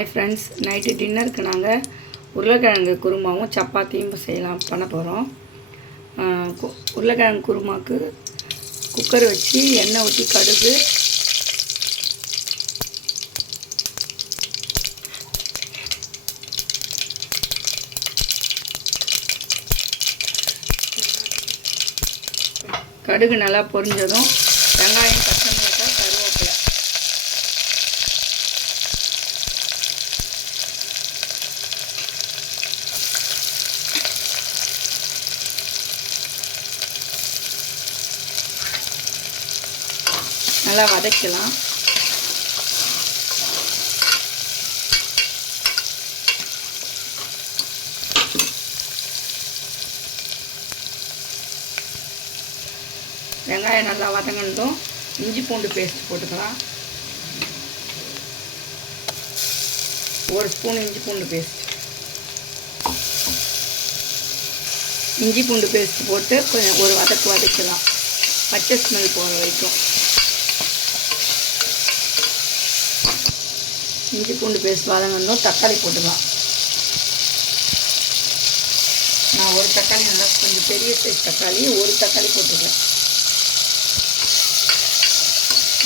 Hi friends, night dinner க்கு நாங்க உருளைக்கிழங்கு குருமாவும் சப்பாத்தியும் பண்ண போறோம். உருளைக்கிழங்கு குருமாக்கு குக்கர் வச்சு எண்ணெய் ஊத்தி கடுகு நல்லா பொரிஞ்சதும் வெங்காயம் பச்சை மிளகாய் கருவேப்பிலை நல்லா வதக்கலாம். வெங்காயம் நல்லா வதங்கணும். இஞ்சி பூண்டு பேஸ்ட் போட்டுக்கலாம். 1 ஸ்பூன் இஞ்சி பூண்டு பேஸ்ட். இஞ்சி பூண்டு பேஸ்ட் போட்டு கொஞ்சம் ஒரு வதக்கலாம். பச்சை ஸ்மெல் போகிற வரைக்கும். இஞ்சி பூண்டு பேஸ்ட் வதங்கணும். தக்காளி போட்டுக்கலாம். நான் ஒரு தக்காளி நல்லா கொஞ்சம் பெரிய சைஸ் தக்காளி ஒரு தக்காளி போட்டுக்கலாம்.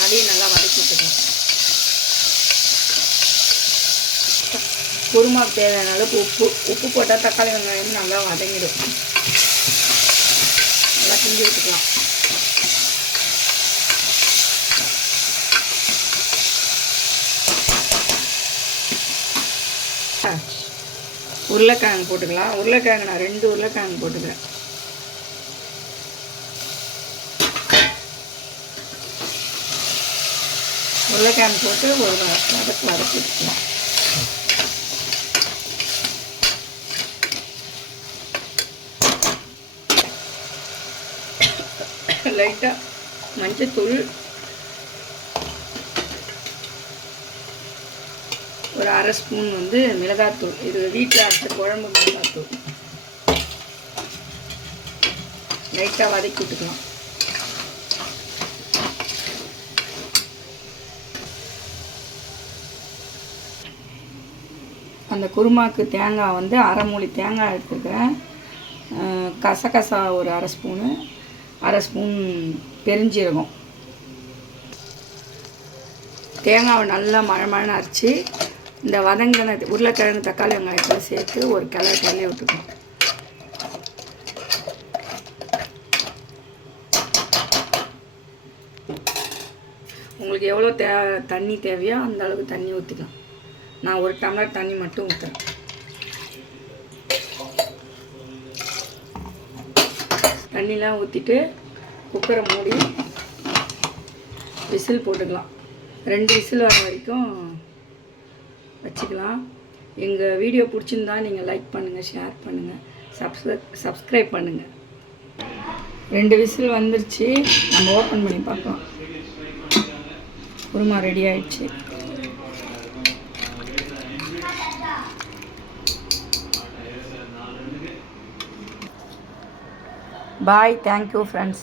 அதையும் நல்லா வதக்கி விட்டுக்கலாம். குருமாவுக்கு தேவையான அளவுக்கு உப்பு போட்டால் தக்காளி வெங்காயம் நல்லா வதங்கிடும். நல்லா கிண்டி விட்டுக்கலாம். உருளைக்கிழங்கு போட்டுக்கலாம். உருளைக்கிழங்கு நான் 2 உருளைக்கிழங்கு போட்டுக்கிறேன். உருளைக்கிழங்கு போட்டு ஒரு வதக்கிக்கலாம். லைட்டாக மஞ்சத்தூள், ஒரு 1/2 ஸ்பூன் மிளகாத்தூள். இது வீட்டில் அரைச்ச குழம்பு மிளகாத்தூள். லைட்டாக வதக்கி விட்டுக்கலாம். அந்த குருமாக்கு தேங்காய் 1/2 மூடி தேங்காய் எடுத்துக்கிறேன். கசகசா ஒரு 1/2 ஸ்பூனு, 1/2 ஸ்பூன் பெருஞ்சீரகம். தேங்காவை நல்லா மழை அரைச்சி இந்த வதங்கின உருளைக்கிழங்கு தக்காளி வெங்காயத்தில் சேர்த்து ஒரு கிளறி விட்டுக்கணும். உங்களுக்கு எவ்வளோ தண்ணி தேவையோ அந்த அளவுக்கு தண்ணி ஊற்றிக்கலாம். நான் 1 டம்ளர் தண்ணி மட்டும் ஊற்றுறேன். தண்ணிலாம் ஊற்றிட்டு குக்கரை மூடி விசில் போட்டுக்கலாம். 2 விசில் வர வரைக்கும் வச்சுக்கலாம். எங்கள் வீடியோ பிடிச்சிருந்தா நீங்கள் லைக் பண்ணுங்கள், ஷேர் பண்ணுங்கள், சப்ஸ்கிரைப் பண்ணுங்கள். 2 விசில் வந்துருச்சு. நம்ம ஓப்பன் பண்ணி பார்க்கலாம். குருமா ரெடி ஆயிடுச்சு. Bye. Thank you friends.